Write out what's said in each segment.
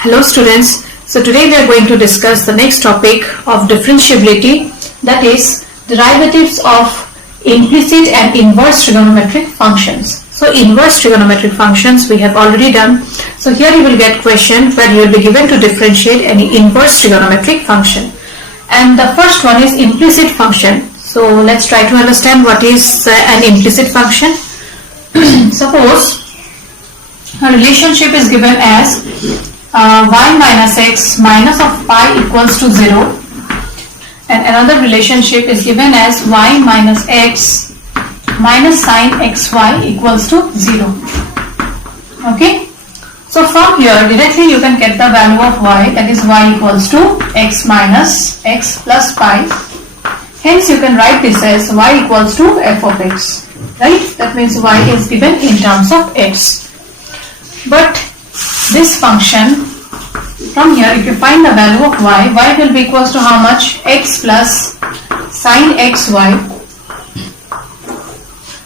Hello students, so today we are going to discuss the next topic of differentiability, that is derivatives of implicit and inverse trigonometric functions. So inverse trigonometric functions we have already done. So here you will get question where you will be given to differentiate any inverse trigonometric function. And the first one is implicit function. So let's try to understand what is an implicit function. Suppose a relationship is given as y minus x minus of pi equals to 0, and another relationship is given as y minus x minus sine xy equals to 0. Okay, so from here directly you can get the value of y, that is y equals to x minus x plus pi. Hence you can write this as y equals to f of x, right? That means y is given in terms of x. But this function, from here if you find the value of y, y will be equals to how much? X plus sine xy.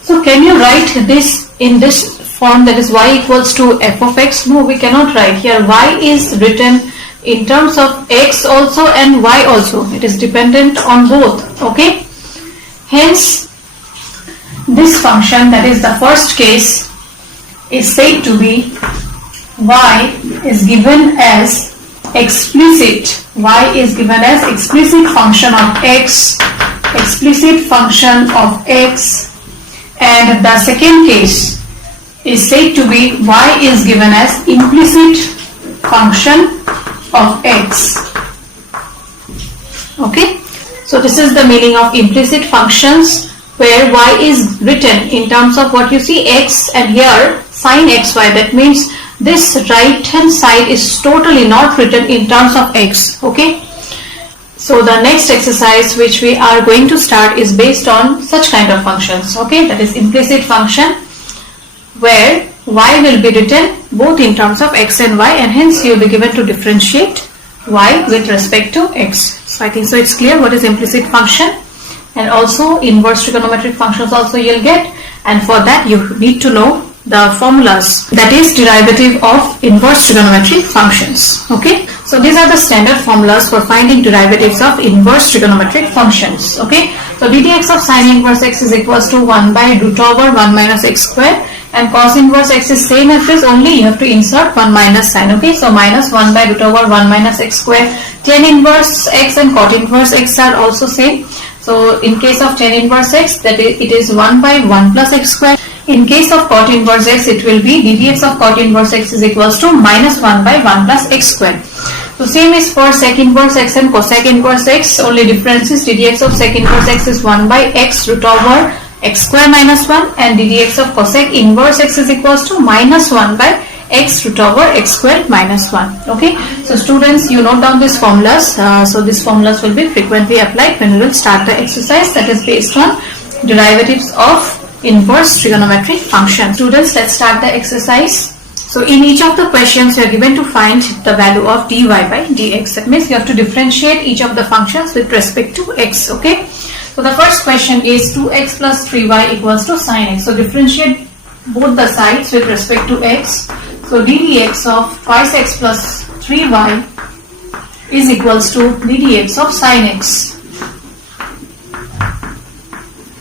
So can you write this in this form, that is y equals to f of x? No, we cannot write. Here y is written in terms of x also and y also. It is dependent on both. Okay. Hence this function, that is the first case, is said to be y is given as explicit. Y is given as explicit function of x, explicit function of x, and the second case is said to be y is given as implicit function of x. Okay, so this is the meaning of implicit functions, where y is written in terms of what you see, x, and here sine xy. That means this right hand side is totally not written in terms of x. Okay, so the next exercise which we are going to start is based on such kind of functions. Okay, that is implicit function, where y will be written both in terms of x and y, and hence you will be given to differentiate y with respect to x. So I think so it's clear what is implicit function, and also inverse trigonometric functions also you'll get, and for that you need to know the formulas, that is derivative of inverse trigonometric functions. Okay, so these are the standard formulas for finding derivatives of inverse trigonometric functions. Okay, so ddx of sine inverse x is equals to 1 by root over 1 minus x square, and cos inverse x is same as this, only you have to insert 1 minus sine. Okay, so minus 1 by root over 1 minus x square. Tan inverse x and cot inverse x are also same. So in case of tan inverse x, that is, it is 1 by 1 plus x square. In case of cot inverse x, it will be ddx of cot inverse x is equals to minus 1 by 1 plus x square. So same is for sec inverse x and cosec inverse x, only difference is ddx of sec inverse x is 1 by x root over x square minus 1, and ddx of cosec inverse x is equals to minus 1 by x root over x square minus 1. Okay, so students, you note down these formulas. So these formulas will be frequently applied when we will start the exercise, that is based on derivatives of inverse trigonometric function. Students, let's start the exercise. So in each of the questions you are given to find the value of dy by dx. That means you have to differentiate each of the functions with respect to x. Okay, so the first question is 2x plus 3y equals to sine x. So differentiate both the sides with respect to x. So ddx of twice x plus 3y is equals to ddx of sine x.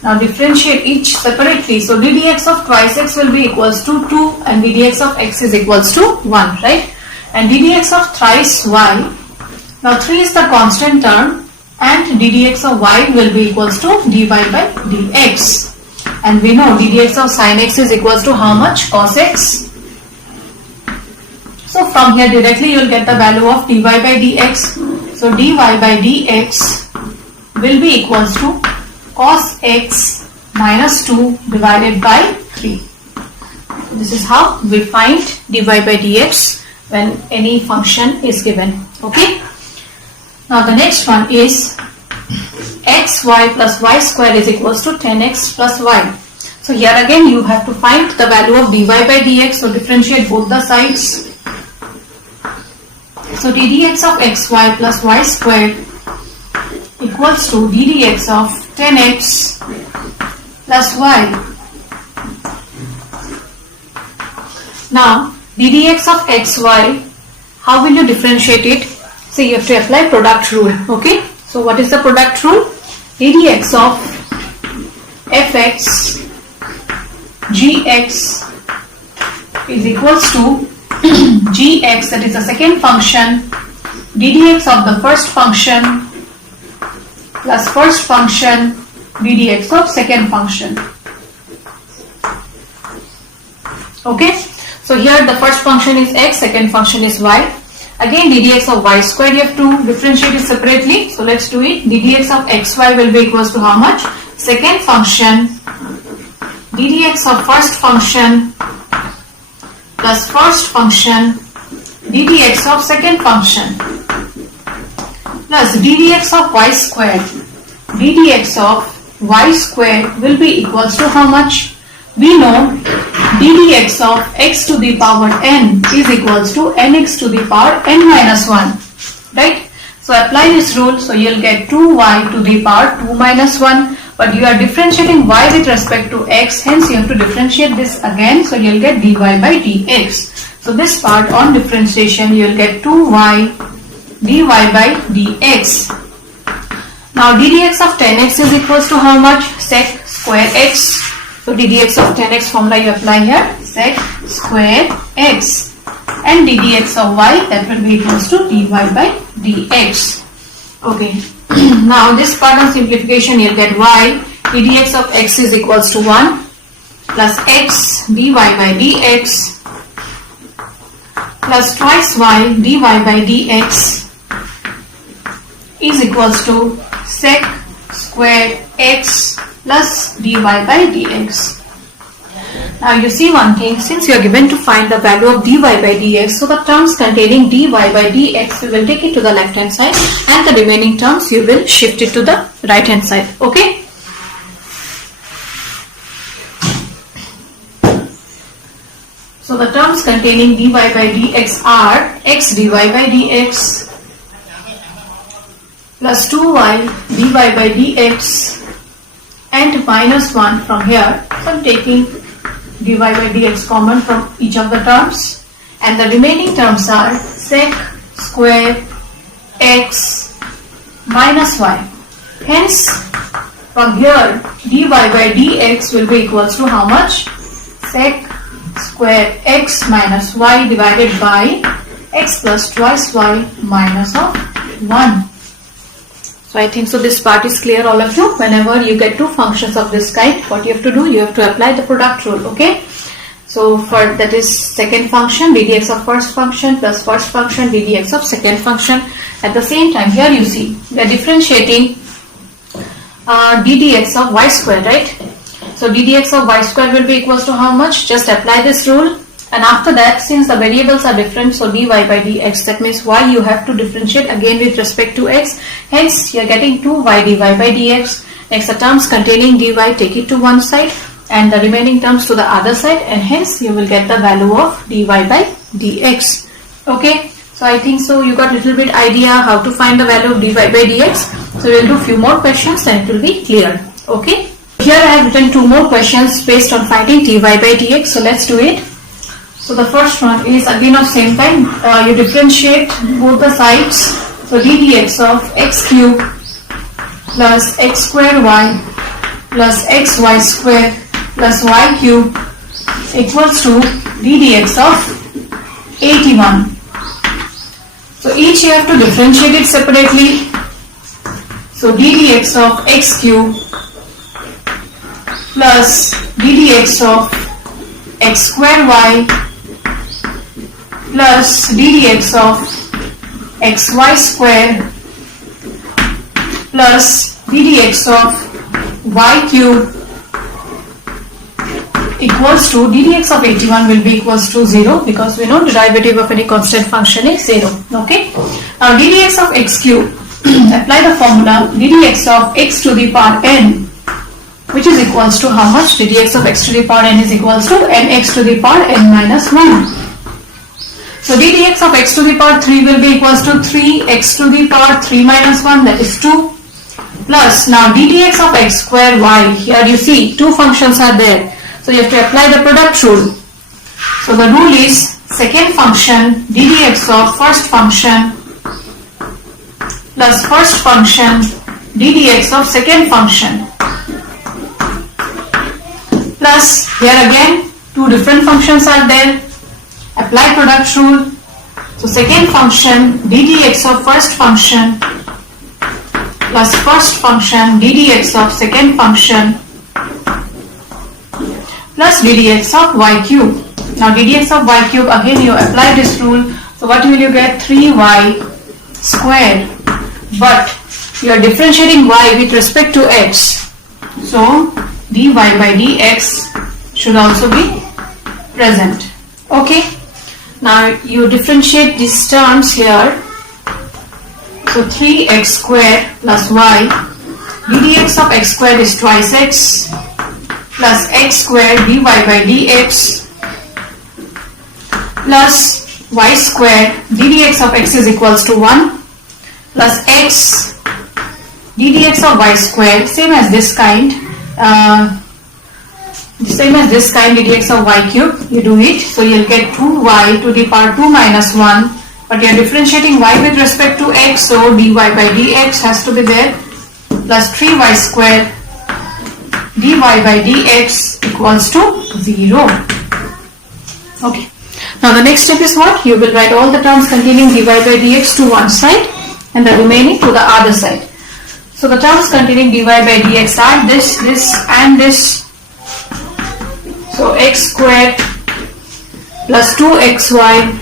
Now differentiate each separately. So ddx of twice x will be equals to 2, and ddx of x is equals to 1, right? And ddx of thrice y, now 3 is the constant term, and ddx of y will be equals to dy by dx. And we know ddx of sine x is equals to how much? Cos x. So from here directly you will get the value of dy by dx. So dy by dx will be equals to cos x minus 2 divided by 3. This is how we find dy by dx when any function is given. Okay. Now the next one is xy plus y square is equals to 10x plus y. So here again you have to find the value of dy by dx. So differentiate both the sides. So ddx of xy plus y squared equals to ddx of 10x plus y. Now ddx of xy How will you differentiate it? So you have to apply product rule. Okay. So what is the product rule? ddx of fx gx is equals to gx, that is the second function, ddx of the first function plus first function ddx of second function. Okay, so here the first function is x, second function is y. Again ddx of y squared, you have to differentiate it separately. So let's do it. ddx of xy will be equals to how much? Second function ddx of first function plus first function ddx of second function plus ddx of y squared. ddx of y squared will be equals to how much? We know ddx of x to the power n is equals to nx to the power n minus 1. Right? So apply this rule. So you'll get 2y to the power 2 minus 1. But you are differentiating y with respect to x. Hence you have to differentiate this again. So you'll get dy by dx. So this part on differentiation you'll get 2y dy by dx. Now ddx of 10x is equals to how much? Sec square x. So ddx of 10x formula you apply here, sec square x, and ddx of y, that will be equals to dy by dx. Okay. Now this part on simplification you'll get y ddx of x is equals to 1 plus x dy by dx plus twice y dy by dx is equals to sec square x plus dy by dx. Now you see one thing, since you are given to find the value of dy by dx, so the terms containing dy by dx, you will take it to the left hand side, and the remaining terms you will shift it to the right hand side. Okay. So the terms containing dy by dx are x dy by dx plus 2y dy by dx and minus 1 from here. So I'm taking dy by dx common from each of the terms, and the remaining terms are sec square x minus y. Hence from here dy by dx will be equals to how much? Sec square x minus y divided by x plus twice y minus of 1. So I think so this part is clear, all of you. Whenever you get two functions of this kind, what you have to do, you have to apply the product rule. Okay. So for that is second function ddx of first function plus first function ddx of second function. At the same time here you see we are differentiating ddx of y square, right? So ddx of y square will be equals to how much? Just apply this rule. And after that, since the variables are different, so dy by dx, that means y you have to differentiate again with respect to x. Hence, you are getting 2y dy by dx. Next, the terms containing dy, take it to one side, and the remaining terms to the other side, and hence you will get the value of dy by dx. Okay, so I think so you got a little bit idea how to find the value of dy by dx. So we will do few more questions, then it will be clear. Okay, here I have written two more questions based on finding dy by dx. So let's do it. So the first one is again of same time, you differentiate both the sides. So ddx of x cube plus x square y plus xy square plus y cube equals to ddx of 81. So each you have to differentiate it separately. So ddx of x cube plus ddx of x square y plus ddx of xy square plus ddx of y cube equals to ddx of 81 will be equals to 0, because we know the derivative of any constant function is 0. Okay. Now ddx of x cube, apply the formula ddx of x to the power n, which is equals to how much? ddx of x to the power n is equals to nx to the power n minus 1. So ddx of x to the power 3 will be equals to 3x to the power 3 minus 1, that is 2, plus now ddx of x square y. Here you see two functions are there, so you have to apply the product rule. So the rule is second function ddx of first function plus first function ddx of second function plus here again two different functions are there. Apply product rule. So second function ddx of first function plus first function ddx of second function plus ddx of y cube. Now ddx of y cube, again you apply this rule. So what will you get? 3y squared. But you are differentiating y with respect to x. So dy by dx should also be present. Okay. Now you differentiate these terms here. So 3x squared plus y. ddx of x squared is twice x plus x squared dy by dx plus y squared ddx of x is equals to 1 plus x ddx of y squared, same as this kind ddx of y cube, you do it. So you'll get 2y to the power 2 minus 1, but you're differentiating y with respect to x, so dy by dx has to be there, plus 3y squared dy by dx equals to 0. Okay. Now the next step is what? You will write all the terms containing dy by dx to one side and the remaining to the other side. So the terms containing dy by dx are this, and this. So x squared plus 2xy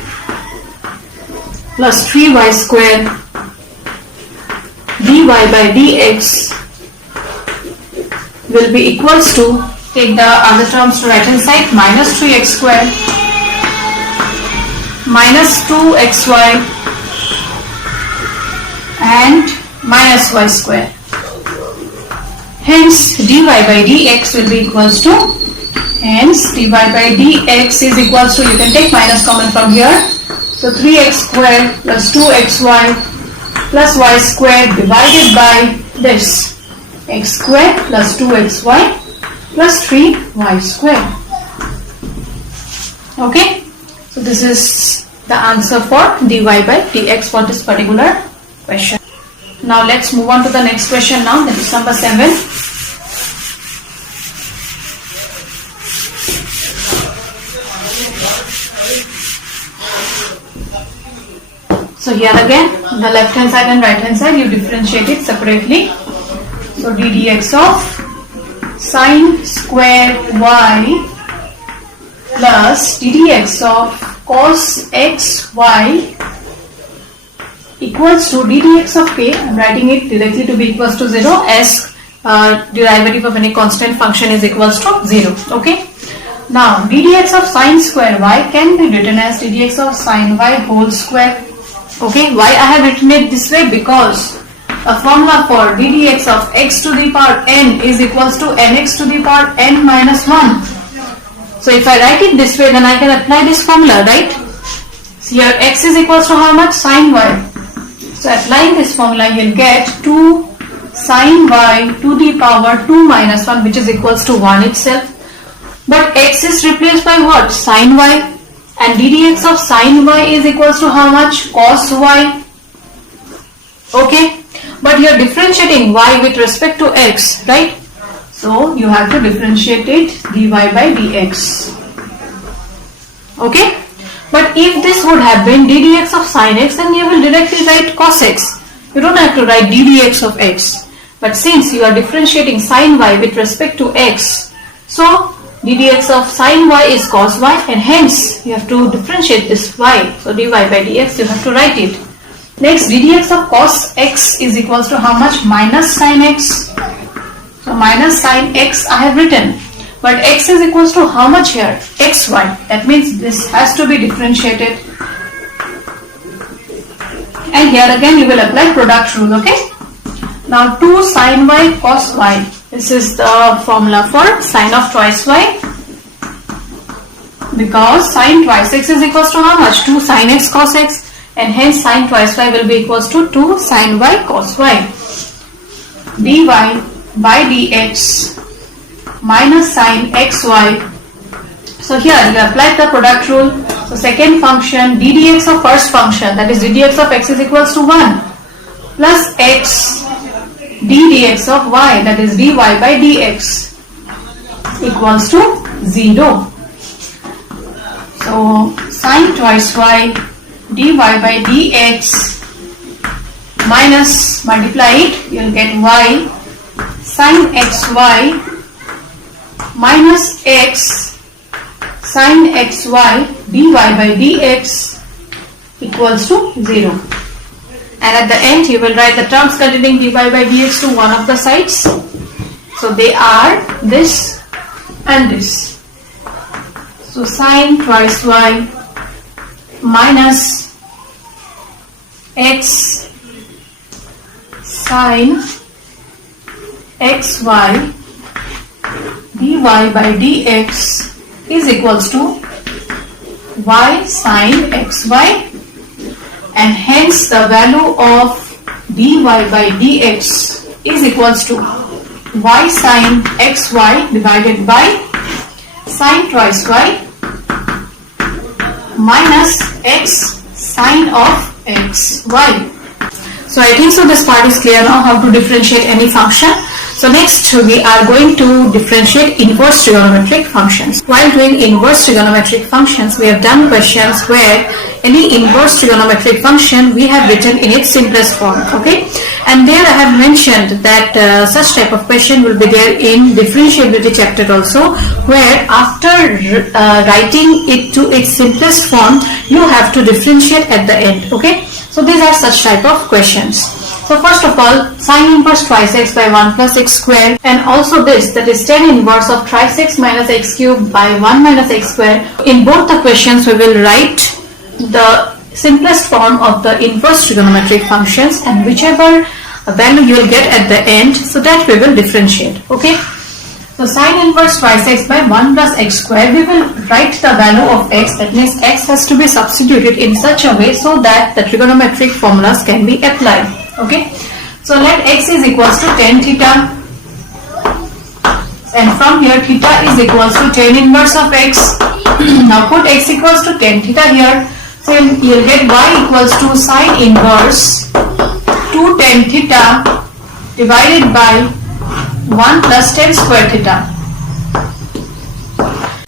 plus 3y squared dy by dx will be equals to, take the other terms to right hand side, minus 3x squared minus 2xy and minus y square. Hence dy by dx will be equals to, dy by dx is equals to, you can take minus common from here, so 3x squared plus 2xy plus y squared divided by this, x squared plus 2xy plus 3y squared. Okay, so this is the answer for dy by dx for this particular question. Now let's move on to the next question now, that is number 7. So here again, the left hand side and right hand side, you differentiate it separately. So ddx of sine square y plus ddx of cos xy equals to ddx of k. I am writing it directly to be equals to 0 as derivative of any constant function is equals to 0. Okay. Now ddx of sine square y can be written as ddx of sine y whole square. Okay, why I have written it this way? Because a formula for ddx of x to the power n is equals to nx to the power n minus 1. So if I write it this way, then I can apply this formula, right? So here x is equals to how much? Sine y. So applying this formula, you'll get 2 sine y to the power 2 minus 1, which is equals to 1 itself. But x is replaced by what? Sine y. And ddx of sine y is equals to how much? Cos y. Okay. But you are differentiating y with respect to x, right? So you have to differentiate it dy by dx. Okay. But if this would have been ddx of sine x, then you will directly write cos x. You don't have to write ddx of x. But since you are differentiating sine y with respect to x, so ddx of sine y is cos y, and hence you have to differentiate this y. So dy by dx, you have to write it. Next, ddx of cos x is equals to how much? Minus sine x. So minus sine x I have written. But x is equals to how much here? xy. That means this has to be differentiated. And here again you will apply product rule, okay? Now 2 sine y cos y. This is the formula for sine of twice y. Because sine twice x is equals to how much? 2 sine x cos x. And hence sine twice y will be equals to 2 sine y cos y. dy by dx minus sine xy. So here you apply the product rule. So So second function d dx of first function, that is d dx of x is equals to 1 plus x d dx of y, that is dy by dx equals to 0. So sine twice y dy by dx minus, multiply it, you will get y sine xy minus x sine xy dy by dx equals to 0. And at the end you will write the terms containing dy by dx to one of the sides. So they are this and this. So sine twice y minus x sine xy dy by dx is equals to y sine xy, and hence the value of dy by dx is equals to y sine xy divided by sine twice y minus x sine of xy. So I think so this part is clear now, how to differentiate any function. So next we are going to differentiate inverse trigonometric functions. While doing inverse trigonometric functions, we have done questions where any inverse trigonometric function we have written in its simplest form, okay? And there I have mentioned that such type of question will be there in differentiability chapter also, where after writing it to its simplest form, you have to differentiate at the end, okay? So these are such type of questions. So first of all, sine inverse twice x by 1 plus x square, and also this, that is tan inverse of thrice x minus x cube by 1 minus x square. In both the questions we will write the simplest form of the inverse trigonometric functions, and whichever value you will get at the end, so that we will differentiate, okay? So sine inverse twice x by 1 plus x square, we will write the value of x, that means x has to be substituted in such a way so that the trigonometric formulas can be applied, okay? So let x is equals to tan theta, and from here theta is equals to tan inverse of x. Now put x equals to tan theta here, so you will get y equals to sine inverse 2 tan theta divided by 1 plus tan square theta,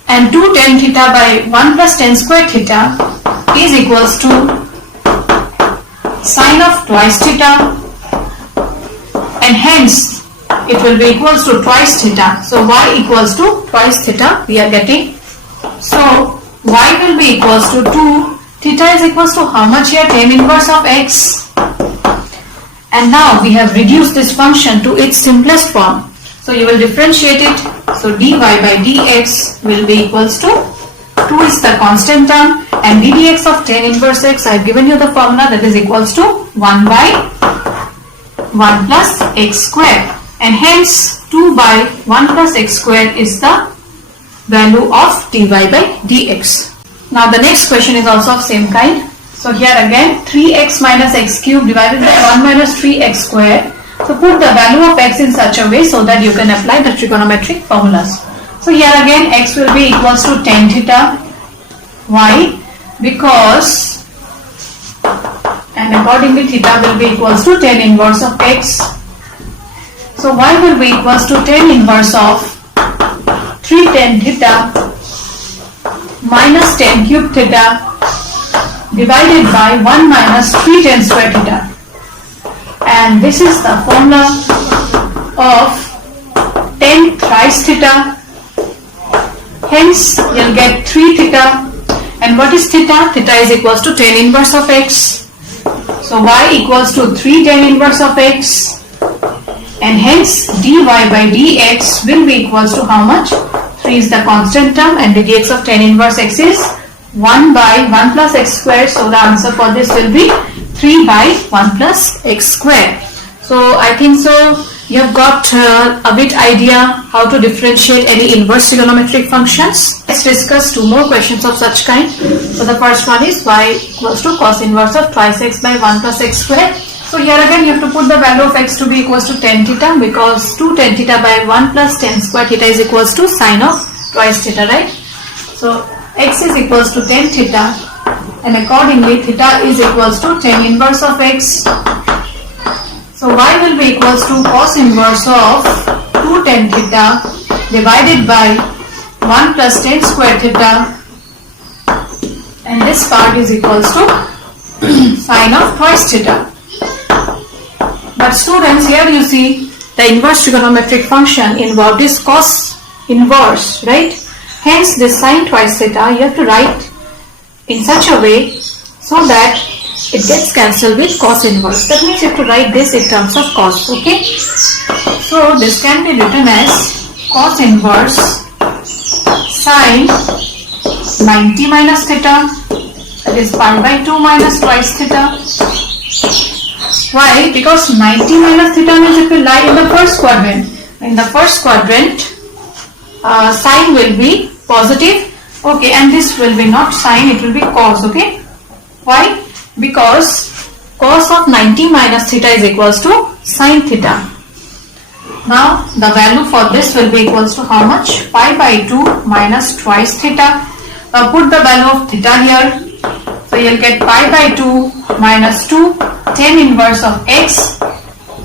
and 2 tan theta by 1 plus tan square theta is equals to sine of twice theta, and hence it will be equals to twice theta. So y equals to twice theta we are getting. So y will be equals to 2, theta is equals to how much here? Tan inverse of x. And now we have reduced this function to its simplest form. So you will differentiate it. So dy by dx will be equals to 2 is the constant term, and ddx of tan inverse x, I have given you the formula, that is equals to 1 by 1 plus x square, and hence 2 by 1 plus x square is the value of dy by dx. Now the next question is also of same kind. So here again 3x minus x cube divided by 1 minus 3x square. So put the value of x in such a way so that you can apply the trigonometric formulas. So here again x will be equals to tan theta. Why? Because, and accordingly theta will be equals to tan inverse of x. So y will be equals to tan inverse of 3 tan theta minus tan cube theta divided by 1 minus 3 tan square theta. And this is the formula of tan thrice theta. Hence you will get 3 theta. And what is theta? Theta is equals to tan inverse of x. So y equals to 3 tan inverse of x. And hence dy by dx will be equals to how much? 3 is the constant term, and dx of tan inverse x is 1 by 1 plus x square. So the answer for this will be 3 by 1 plus x square. So I think so you have got a bit idea how to differentiate any inverse trigonometric functions. Let's discuss two more questions of such kind. So the first one is y equals to cos inverse of twice x by 1 plus x square. So here again you have to put the value of x to be equals to tan theta, because 2 tan theta by 1 plus tan square theta is equals to sine of twice theta, right? So x is equals to tan theta, and accordingly theta is equals to tan inverse of x. So y will be equals to cos inverse of 2 tan theta divided by 1 plus tan square theta, and this part is equals to sine of twice theta. But students, here you see the inverse trigonometric function involved is cos inverse, right? Hence this sine twice theta you have to write in such a way so that it gets cancelled with cos inverse. That means you have to write this in terms of cos, okay? So this can be written as cos inverse sine 90 minus theta, that is pi by 2 minus twice theta. Why? Because 90 minus theta means it will lie in the first quadrant. In the first quadrant, sine will be positive, okay, and this will be not sine, it will be cos, okay? Why? Because cos of 90 minus theta is equals to sine theta. Now the value for this will be equals to how much? Pi by 2 minus twice theta. Now put the value of theta here. So you'll get pi by 2 minus 2 tan inverse of x,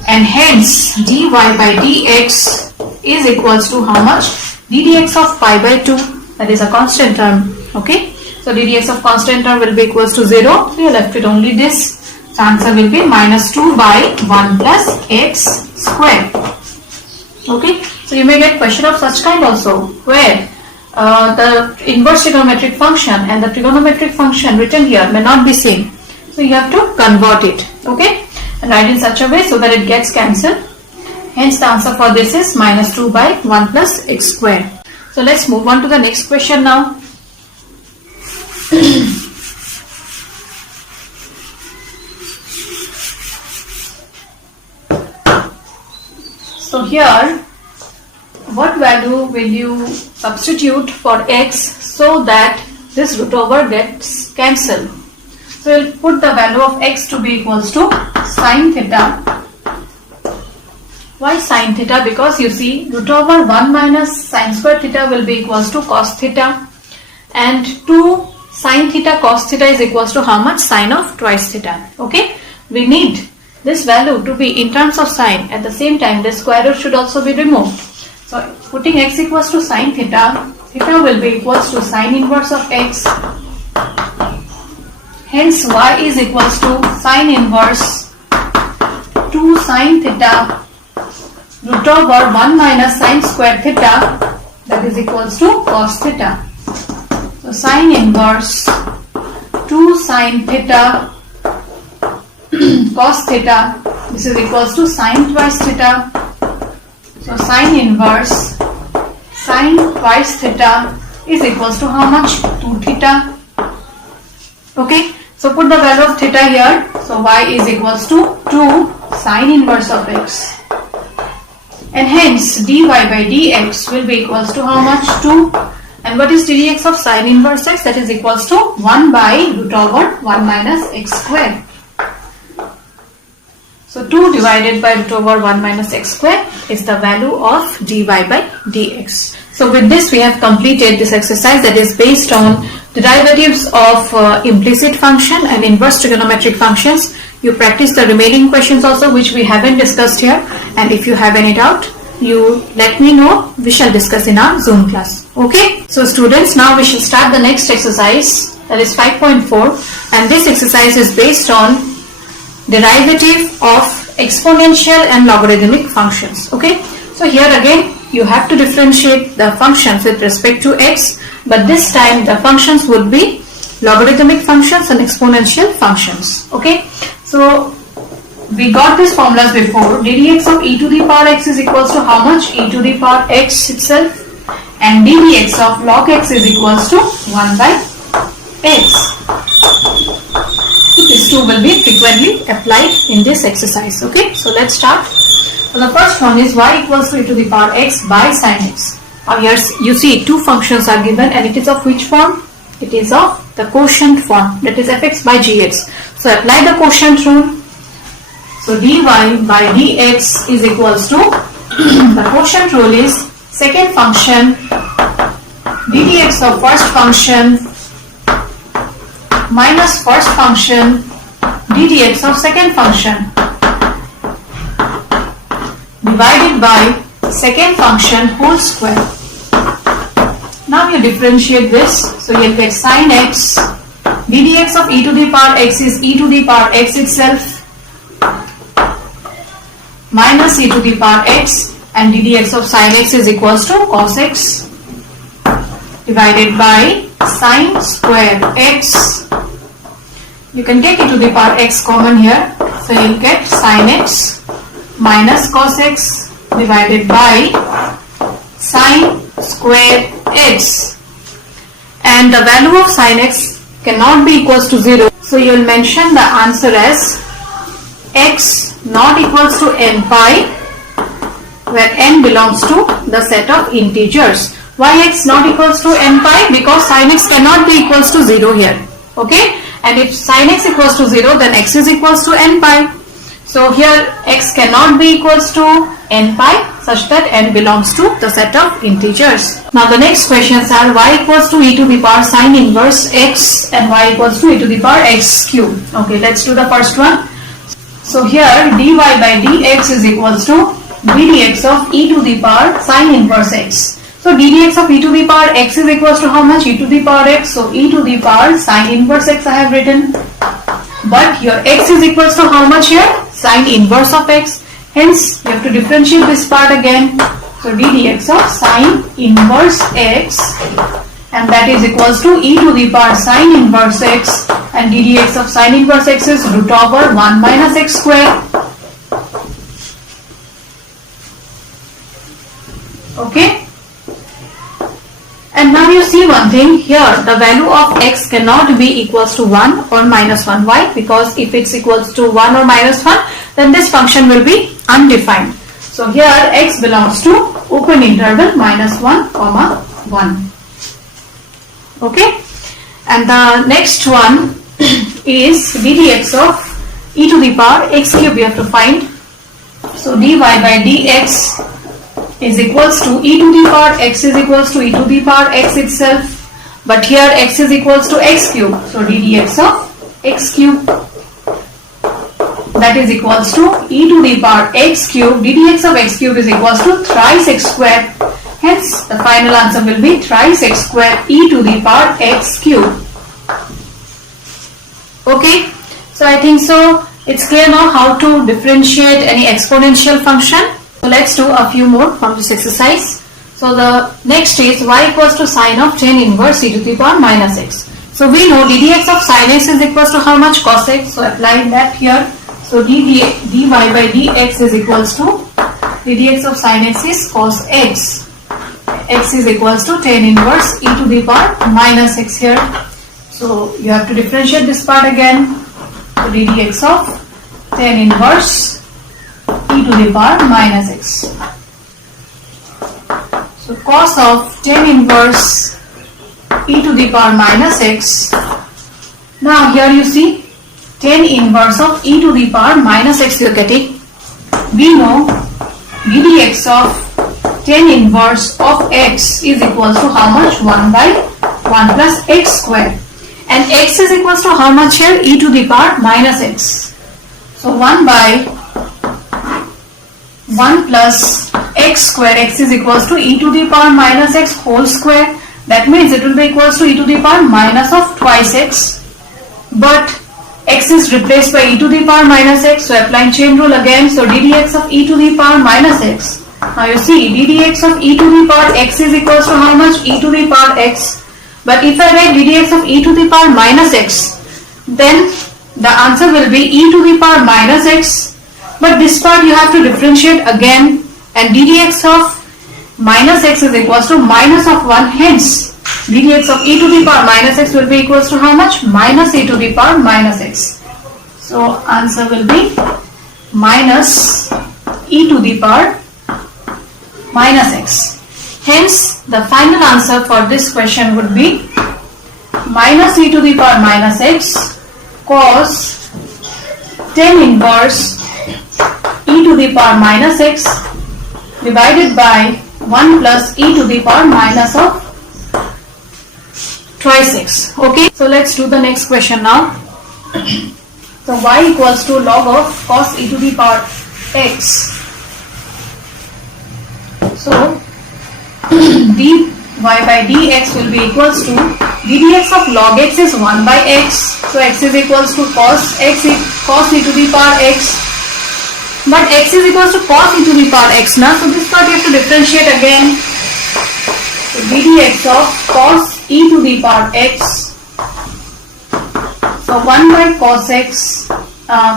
and hence dy by dx is equals to how much? ddx of pi by 2, that is a constant term, okay? So ddx of constant term will be equals to 0, so you are left with only this. So answer will be minus 2 by 1 plus x square. Okay, so you may get question of such kind also, where the inverse trigonometric function and the trigonometric function written here may not be same. So you have to convert it, okay, and write in such a way so that it gets cancelled. Hence the answer for this is minus 2 by 1 plus x square. So let's move on to the next question now. So here, what value will you substitute for x so that this root over gets cancelled? So we'll put the value of x to be equals to sine theta. Why sine theta? Because you see root over 1 minus sine square theta will be equals to cos theta, and 2 sine theta cos theta is equals to how much? Sine of twice theta. Okay, we need this value to be in terms of sine. At the same time, the square root should also be removed. So putting x equals to sine theta, theta will be equals to sine inverse of x. Hence y is equals to sine inverse 2 sine theta root over 1 minus sine square theta, that is equals to cos theta. So sine inverse 2 sine theta cos theta, this is equals to sine twice theta. So sine inverse sine twice theta is equals to how much? 2 theta. Okay, so put the value of theta here. So y is equals to 2 sine inverse of x, and hence dy by dx will be equals to how much? 2. And what is ddx of sine inverse x? That is equals to 1 by root over 1 minus x square. So 2 divided by root over 1 minus x square is the value of dy by dx. So with this we have completed this exercise that is based on the derivatives of implicit function and inverse trigonometric functions. You practice the remaining questions also which we haven't discussed here, and if you have any doubt you let me know, we shall discuss in our Zoom class. Okay, so students, now we shall start the next exercise, that is 5.4, and this exercise is based on derivative of exponential and logarithmic functions. Okay, so here again you have to differentiate the functions with respect to x, but this time the functions would be logarithmic functions and exponential functions. Okay, so we got these formulas before. ddx of e to the power x is equals to how much? E to the power x itself, and ddx of log x is equals to 1 by x. So these two will be frequently applied in this exercise. Okay, so let's start. So the first one is y equals to e to the power x by sin x. Now here you see two functions are given, and it is of which form? It is of the quotient form, that is fx by gx. So apply the quotient rule. So dy by dx is equals to the quotient rule is second function ddx of first function minus first function ddx of second function divided by second function whole square. Now you differentiate this, so you'll get sin x, ddx of e to the power x is e to the power x itself minus e to the power x, and ddx of sin x is equals to cos x divided by sin square x. You can take e to the power x common here, so you'll get sin x minus cos x divided by sin square x, and the value of sin x cannot be equals to 0, so you will mention the answer as x not equals to n pi, where n belongs to the set of integers. Why x not equals to n pi? Because sin x cannot be equals to 0 here, okay, and if sin x equals to 0, then x is equals to n pi. So here x cannot be equals to n pi such that n belongs to the set of integers. Now the next questions are y equals to e to the power sin inverse x and y equals to e to the power x cube. Okay, let's do the first one. So here dy by dx is equals to ddx of e to the power sin inverse x. So ddx of e to the power x is equals to how much? E to the power x. So e to the power sin inverse x I have written. But here x is equals to how much here? Sin inverse of x. Hence you have to differentiate this part again. So ddx of sin inverse x, and that is equals to e to the power sin inverse x, and ddx of sin inverse x is root over 1 minus x square. Okay. And now you see one thing here, the value of x cannot be equals to 1 or minus 1. Why? Because if it's equals to 1 or minus 1, then this function will be undefined. So here x belongs to open interval minus 1 comma 1. Okay. And the next one is ddx of e to the power x cube we have to find. So dy by dx is equals to e to the power x is equals to e to the power x itself, but here x is equals to x cube, so ddx of x cube, that is equals to e to the power x cube, ddx of x cube is equals to thrice x square. Hence the final answer will be thrice x square e to the power x cube. Okay, so I think so it's clear now how to differentiate any exponential function. So let's do a few more from this exercise. So the next is y equals to sine of tan inverse e to the power minus x. So we know ddx of sine x is equals to how much? Cos x. So apply that here. So dy by dx is equals to ddx of sine x is cos x. X is equals to tan inverse e to the power minus x here. So you have to differentiate this part again. So ddx of tan inverse e to the power minus x. So cos of tan inverse e to the power minus x. Now here you see tan inverse of e to the power minus x you are getting. We know ddx of tan inverse of x is equals to how much? 1 by 1 plus x square. And x is equals to how much here? E to the power minus x. So 1 by 1 plus x square, x is equals to e to the power minus x whole square. That means it will be equals to e to the power minus of twice x. But x is replaced by e to the power minus x. So applying chain rule again. So ddx of e to the power minus x. Now you see ddx of e to the power x is equals to how much? E to the power x. But if I write ddx of e to the power minus x, then the answer will be e to the power minus x. But this part you have to differentiate again, and ddx of minus x is equals to minus of 1. Hence ddx of e to the power minus x will be equals to how much? Minus e to the power minus x. So answer will be minus e to the power minus x. Hence the final answer for this question would be minus e to the power minus x cos tan inverse e to the power minus x divided by 1 plus e to the power minus of twice x. Okay, so let's do the next question now. So y equals to log of cos e to the power x. So dy by dx will be equals to ddx of log x is 1 by x. So x is equals to cos e to the power x. But x is equals to cos e to the power x now. So this part you have to differentiate again. So ddx of cos e to the power x. So 1 by cos x,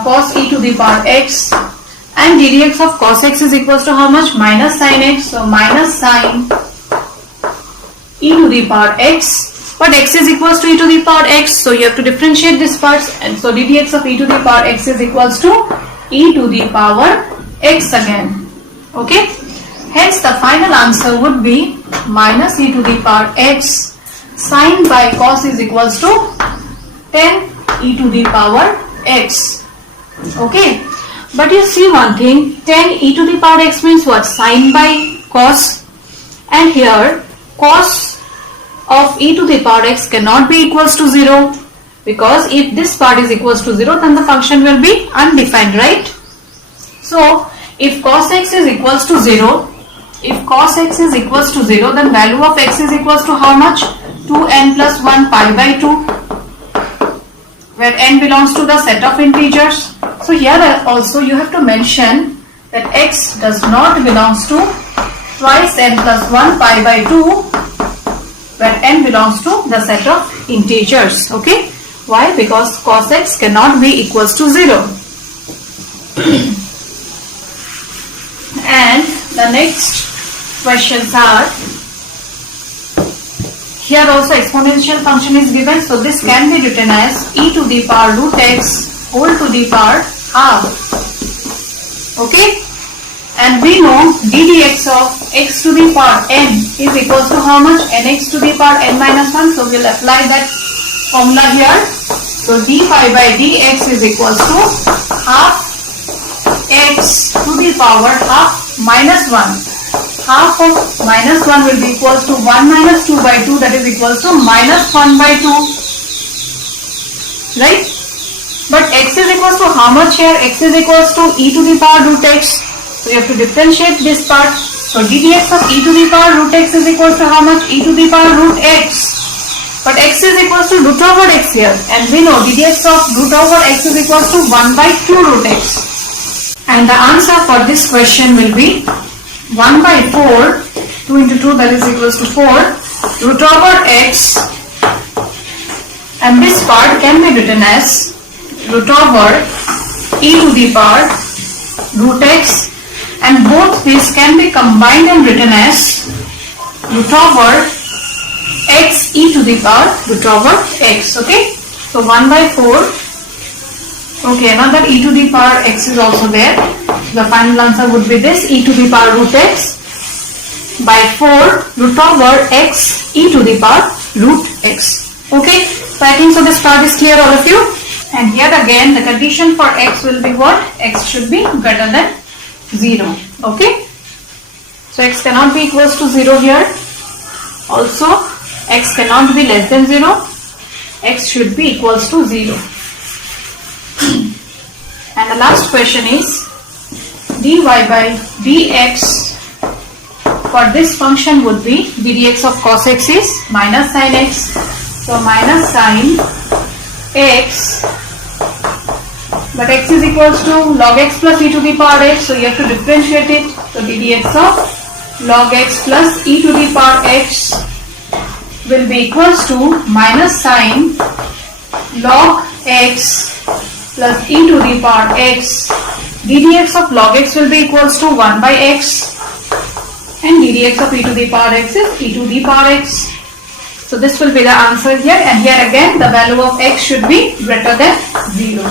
cos e to the power x, and ddx of cos x is equals to how much? Minus sin x. So minus sin e to the power x. But x is equals to e to the power x. So you have to differentiate this part. And so ddx of e to the power x is equals to e to the power x again. Okay. Hence the final answer would be minus e to the power x sin by cos is equals to 10 e to the power x. Okay. But you see one thing, 10 e to the power x means what? Sin by cos. And here cos of e to the power x cannot be equals to 0. Because if this part is equals to 0, then the function will be undefined, right? So if cos x is equals to 0, then value of x is equals to how much? 2n plus 1 pi by 2, where n belongs to the set of integers. So here also you have to mention that x does not belongs to twice n plus 1 pi by 2, where n belongs to the set of integers. Okay. Why? Because cos x cannot be equals to 0. And the next questions are, here also exponential function is given, so this can be written as e to the power root x whole to the power half. Okay. And we know ddx of x to the power n is equals to how much? Nx to the power n minus 1. So we'll apply that formula here. So dy by dx is equals to half x to the power half minus 1. Half of minus 1 will be equals to 1 minus 2 by 2, that is equals to minus 1 by 2. Right? But x is equals to how much here? X is equals to e to the power root x. So you have to differentiate this part. So ddx of e to the power root x is equals to how much? E to the power root x. But x is equals to root over x here. And we know ddx of root over x is equals to 1 by 2 root x. And the answer for this question will be 1 by 4, 2 into 2, that is equals to 4, root over x, and this part can be written as root over e to the power root x, and both these can be combined and written as root over x e to the power root over x. Okay, so 1 by 4. Okay, another e to the power x is also there. The final answer would be this, e to the power root x by 4 root over x e to the power root x. Okay, so I think so this part is clear, all of you. And here again the condition for x will be what? X should be greater than 0. Okay, so x cannot be equals to 0 here. Also x cannot be less than 0. X should be equals to 0. And the last question is dy by dx for this function would be ddx of cos x is minus sin x. So minus sin x, but x is equals to log x plus e to the power x. So you have to differentiate it. So ddx of log x plus e to the power x will be equals to minus sin log x plus e to the power x. ddx of log x will be equals to 1 by x, and ddx of e to the power x is e to the power x. So this will be the answer here, and here again the value of x should be greater than 0.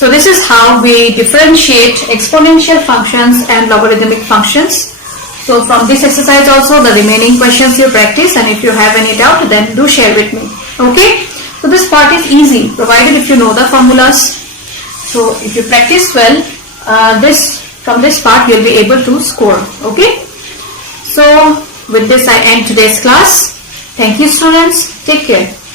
So this is how we differentiate exponential functions and logarithmic functions. So from this exercise also the remaining questions you practice, and if you have any doubt then do share with me. Okay, so this part is easy provided if you know the formulas. So if you practice well, from this part you will be able to score. Okay, so with this I end today's class. Thank you students. Take care.